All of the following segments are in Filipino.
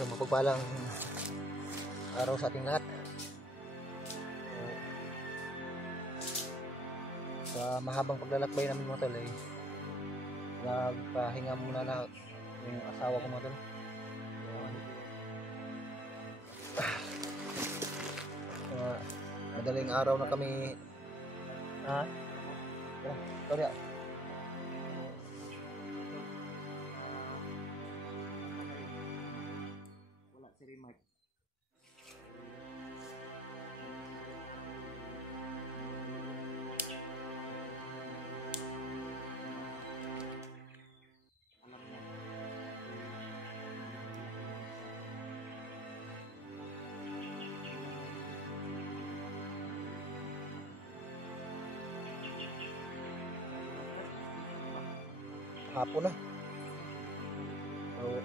isang mapagpalang araw sa ating lahat. Sa mahabang paglalakbay namin mga tol ay nagpahinga muna na yung asawa ko mga tol. Madaling araw na kami sorry wala si Remark. Alam niya. hapon na. So,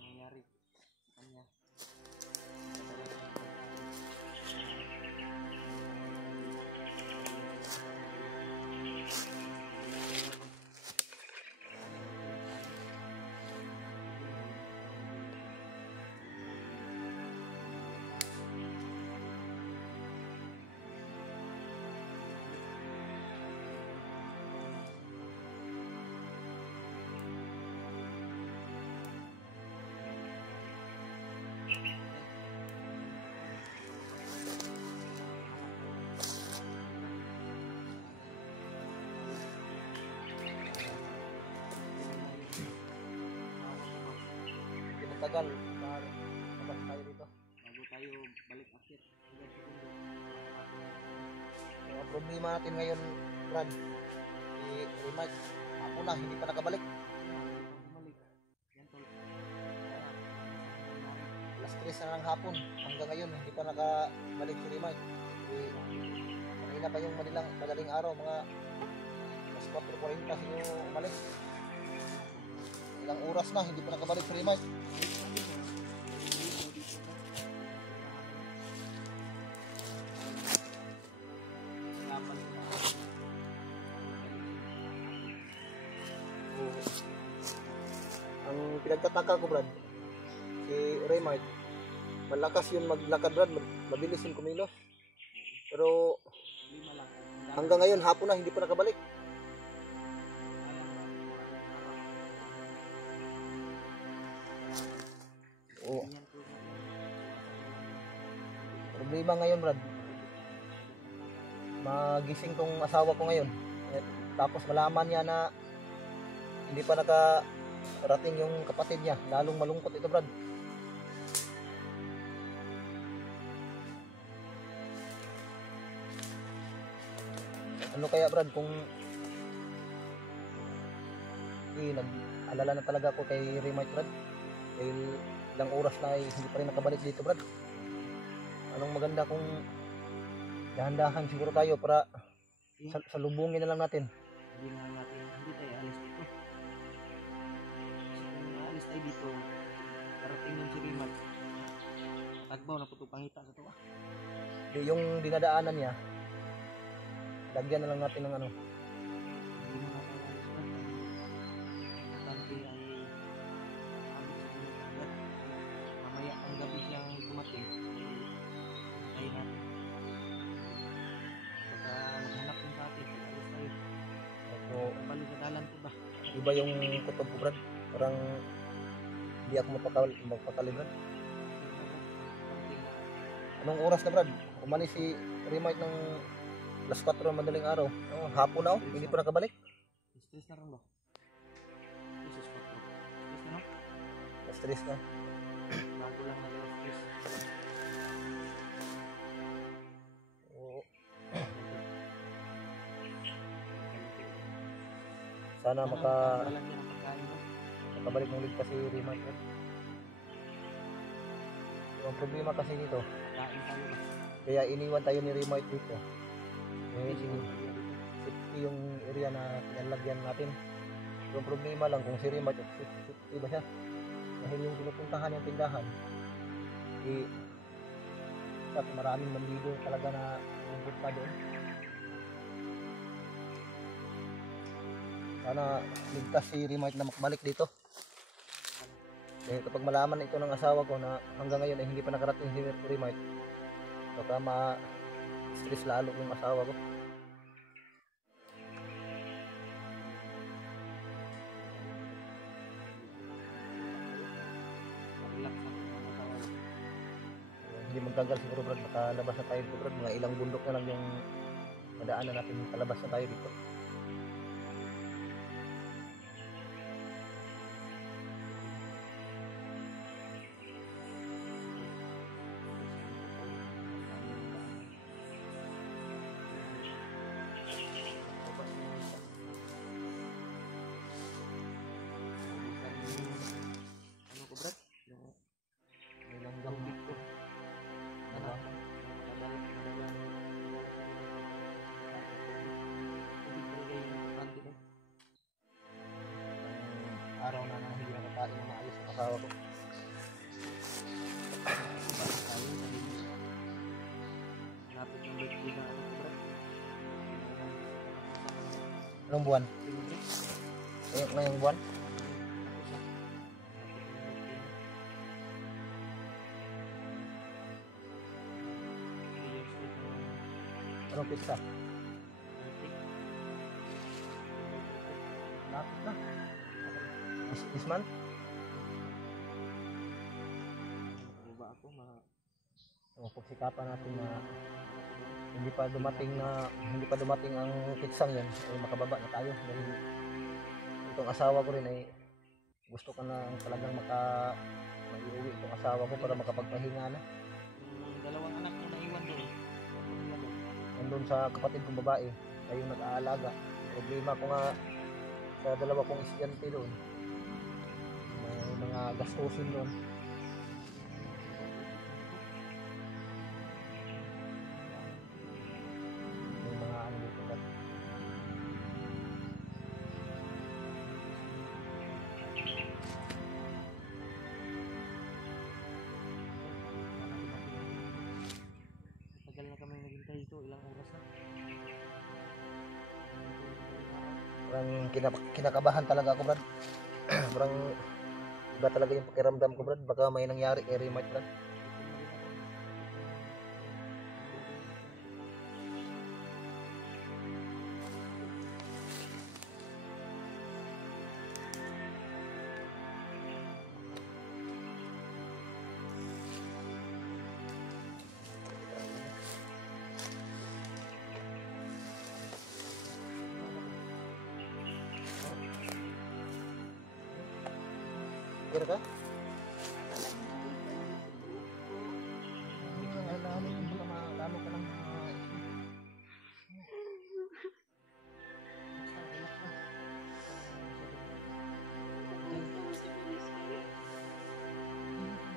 nangyari sa kanya. tagal na labas tayo dito. Bago tayo balik akit. So, ang problema natin ngayon, Brad, si Remark, hapon na, hindi pa nakabalik. Bumalik. Yan tol. Alas 3 na ng hapon, hanggang ngayon, hindi pa nakabalik si Remark. Kanina pa yung madaling araw, mga alas 4:40 siguro umalis. Ilang oras na, hindi pa nakabalik si Remark. Ang pinagtataka ko, Brad, si Remark, malakas yun maglakad, Brad, mabilis yun kumilos. Pero hanggang ngayon, hapon na, hindi pa nakabalik. Oo. Problema ngayon, Brad, magising tong asawa ko ngayon. Tapos malaman niya na hindi pa nakarating yung kapatid niya. Lalong malungkot ito, Brad. Ano kaya, Brad, kung nag-alala na talaga ako kay Remark, Brad. Dahil ilang oras na ay hindi pa rin nakabalik dito, Brad. Anong maganda kung dahan-dahan siguro tayo para salubungin na lang natin. Hindi nga natin, hindi tayo alis dito. Kasi kung alis tayo dito, parating yung si Remark. Tagbaw na po ito pangita sa ito. Yung dinadaanan niya, lagyan na lang natin ng ano. Hindi mo natin alis na. Importante ay abot sa mga agad. Mamaya ang gabi siyang dumating. Tayo natin. Baka maghanap din sa atin. Alis tayo. So, Balik sa dalan po ba? iba yung kutob ko, Brad. Parang hindi ako mapakali, Brad. Anong oras na, Brad? Umalis si Remark ng alas 4 ng madaling araw. Hapon na, hindi pa nakabalik. Stress na rin ba? Stress 4. Stress na no? Stress na. Bago lang nag-stress. Oo. Sana Lalagyan ng pagkain mo. makabalik ng ligtas si Remark, Brad. Yung problema kasi dito, Kain tayo ba? kaya iniwan tayo ni Remark dito. Hindi Eh, siguro tayo dito. safety yung area na pinalagyan natin. Yung problema lang kung si Rimart, iba siya. Dahil yung pinupuntahan niyang tindahan, eh, sa maraming mandido talaga na pupunta doon. Sana ligtas si Rimart na makabalik dito. Dahil kapag malaman ito ng asawa ko na hanggang ngayon ay hindi pa nakarating si Rimart, baka ma-stress lalo yung asawa ko. Relax na ang asawa ko. Hindi magtagal siguro Brad, makalabas na tayo dito Brad. Mga ilang bundok na lang yung madaanan natin, kalabas na tayo dito. Ano ko Brad? Yung May langgam tubig ko. Ano? Ang araw na nang hindi nakakain na maayos sa asawa ko. Lapit ng birthday na ano ko Brad? Anong buwan? Ngayong buwan? Anong pizza? Lapit na. This month? Baba ako O, pagsikapan natin na hindi pa dumating ang pitsang yan, ay makababa na tayo. Dahil itong asawa ko rin ay gusto ko na talagang maiuwi itong asawa ko para makapagpahinga na. yung dalawang anak mo naiwan doon. Nandun sa kapatid kong babae, kayo nag-aalaga. Problema ko nga sa dalawa kong estudyante doon. May mga gastusin doon. May mga ano dito. Tagal na kami naghintay dito, ilang oras na. Parang kinakabahan talaga ako, Brad. Parang iba talaga yung pakiramdam ko, Brad. Baka may nangyari kay Rimart, Brad. Kira ka? Lalo ka lang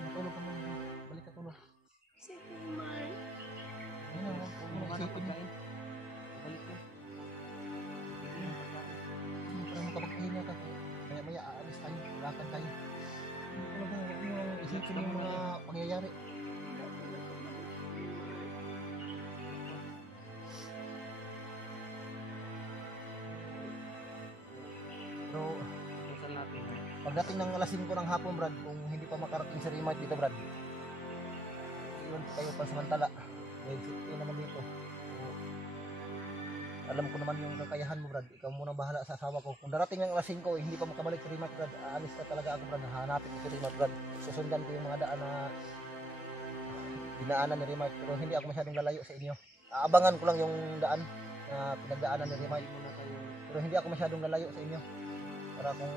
matulog ka muna. Balik ka tulog. Ayun na, huwag mo Ano isipin pagkain? Balik ko. Bigyan ng pagkain. para makapagpahinga ka. Maya aalis tayo, lakad tayo. Talaga, huwag mo isipin yung mga pangyayari. Pero Dasal natin. pagdating ng alas 5 ng hapon, Brad, kung hindi pa makarating si Rimart dito, Brad, iwan kayo pa samantala. Dahil safety naman dito. So, alam ko naman yung kakayahan mo, Brad. Ikaw muna bahala sa asawa ko. Kung darating ng alas 5, hindi pa makabalik si Rimart, Brad, aalis na talaga ako, Brad. Hahanapin ko si Rimart, Brad. Susundan ko yung mga daan na dinaanan ni Rimart. Pero hindi ako masyadong lalayo sa inyo. Aabangan ko lang yung daan na pinagdaanan ni Rimart. Muna tayo. Pero hindi ako masyadong lalayo sa inyo. Para kung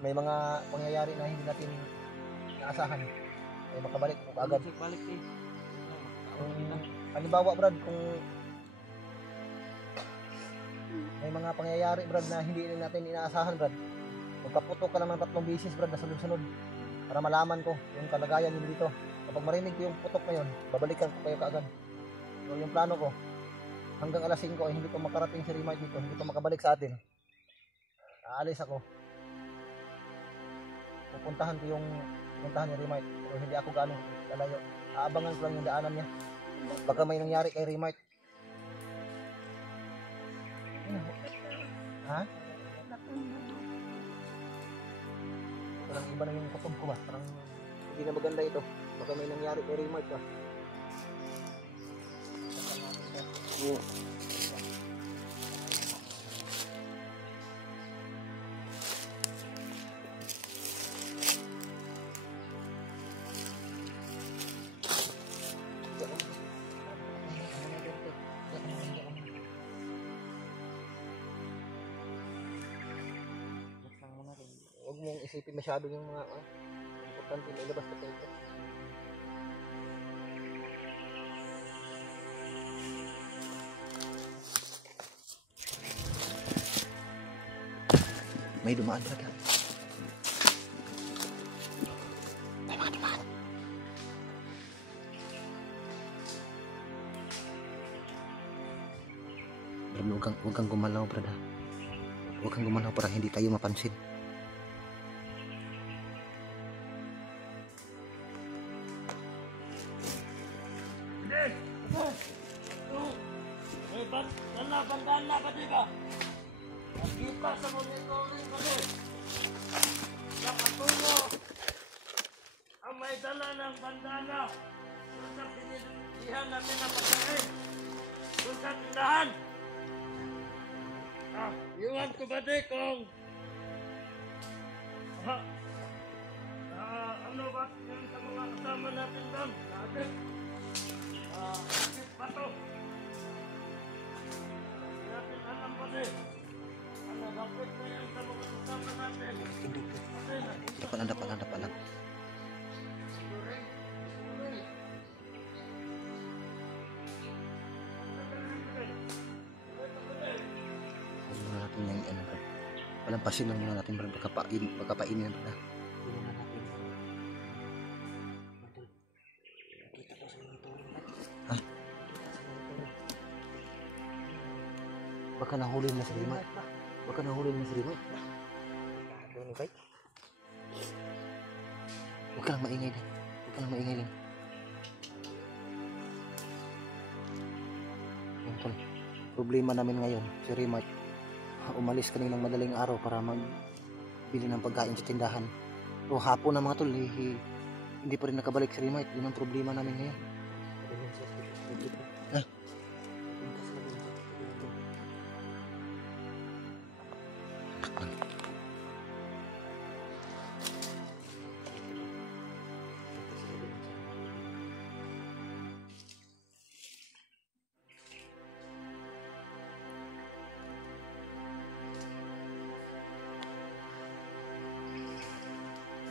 may mga pangyayari na hindi natin inaasahan, ay makabalik ko kaagad. Balik eh. Kung halimbawa, Brad, kung may mga pangyayari, Brad, na hindi natin inaasahan, Brad, magpaputok ka lang ng 3 beses, Brad, na sunod-sunod para malaman ko yung kalagayan nyo dito. Kapag marinig ko yung putok na yun, babalikan ko kayo kaagad. So, yung plano ko, hanggang alas 5 ay hindi pa makarating si Rimay dito, hindi pa makabalik sa atin, aalis ako. Pupuntahan ko yung puntahan ni Rimay, pero hindi ako gaano lalayo. Aabangan ko lang yung daanan niya. Baka may nangyari kay Rimay. Ha? Parang iba na yung kutob ko ba? Parang hindi na maganda ito. Baka may nangyari kay Rimay ba? Huwag mong isipin masyado yung mga importante na ilabas na tayo. May dumaan talaga. May mga dumaan. Brad, huwag kang gumalaw, Brad. Huwag kang gumalaw para hindi tayo mapansin. Bandana pa diba? Nakita sa monitoring ko doon. Nakatungo ang may dala ng bandana doon sa pinilihan namin na pagkain doon sa tindahan. Iwan ko ba di kung ano ba yun sa mga kasama natin doon? Nakit pa to. Dapat. Huwag muna natin yung ano, Brad. Palampasin lang muna natin, Brad. Baka painin na. Ha? Baka nahuli na si Rimay. Baka nahuli na si Rimay. Huwag ka lang maingay din. Huwag ka lang maingay din. Tol, problema namin ngayon, si Rimay umalis kaninang madaling araw para magbili ng pagkain sa tindahan. Pero hapon na mga tol, hindi pa rin nakabalik si Rimay. Yun ang problema namin ngayon. Ha?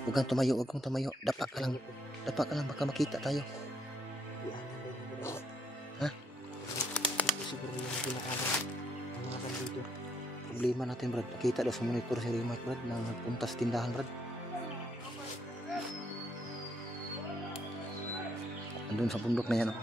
Huwag kang tumayo, huwag kang tumayo. Dapa ka lang, baka makita tayo. Ha? Siguro yung pinakanan ang mga bandito. Problema natin, Brad. Nakita daw sa monitor si Rimay, Brad, na nagpunta sa tindahan, Brad. Andun sa bundok na yan, oh.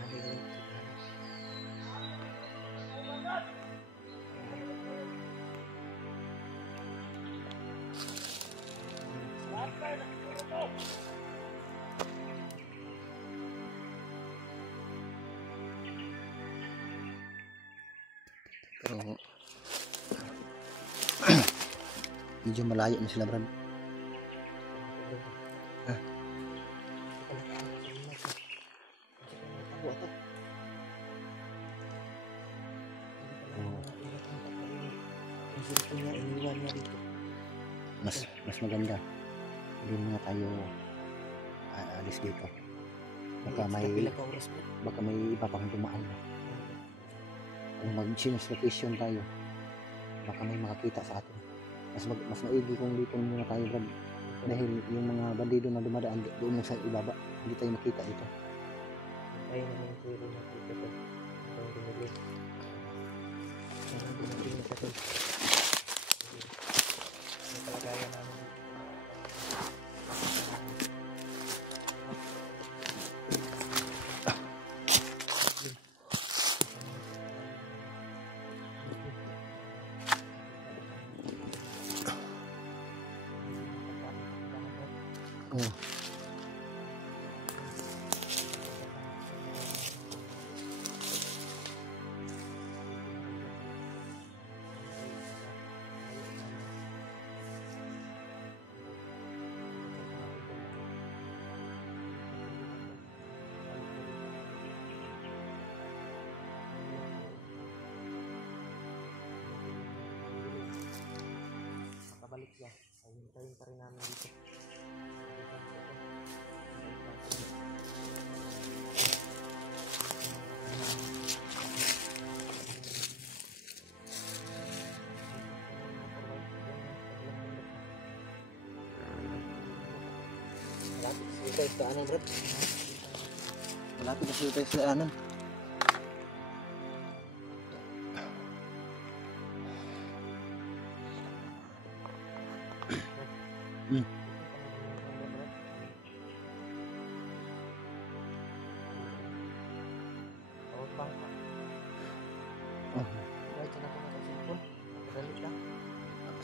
Pero medyo malayo na sila, Brad. Ha? Mas maganda. Hindi muna tayo aalis dito. Baka may iba pang dumaan. Kung mag-change location tayo, baka may makakita sa atin. Mas maigi kung dito muna tayo, Brad. Dahil yung mga bandido na dumadaan doon sa ibaba, hindi tayo makita ito. Ay naman po yung nakita ko. Ang dumili. Parang dumating na sa ito. Ang kalagayan namin. Babayarin pa rin namin dito. Malapit sa tayo sa daanan, bro. Malapit na sa tayo sa daanan.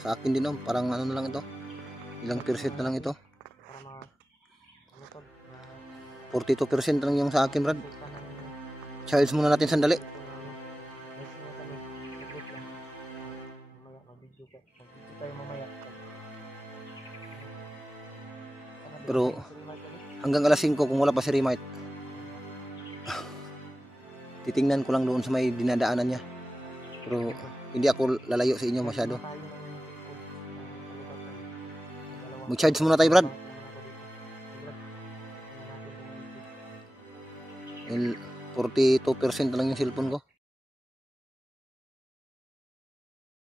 Sa akin din, parang ano na lang ito. Ilang percent na lang ito. 42% na lang yung sa akin, Brad. Charge muna natin sandali. Pero hanggang alas 5 kung wala pa si Remite, titingnan ko lang doon sa may dinadaanan niya. Pero hindi ako lalayo sa inyo masyado. Mag-charge muna tayo, Brad. 42% na lang yung cellphone ko.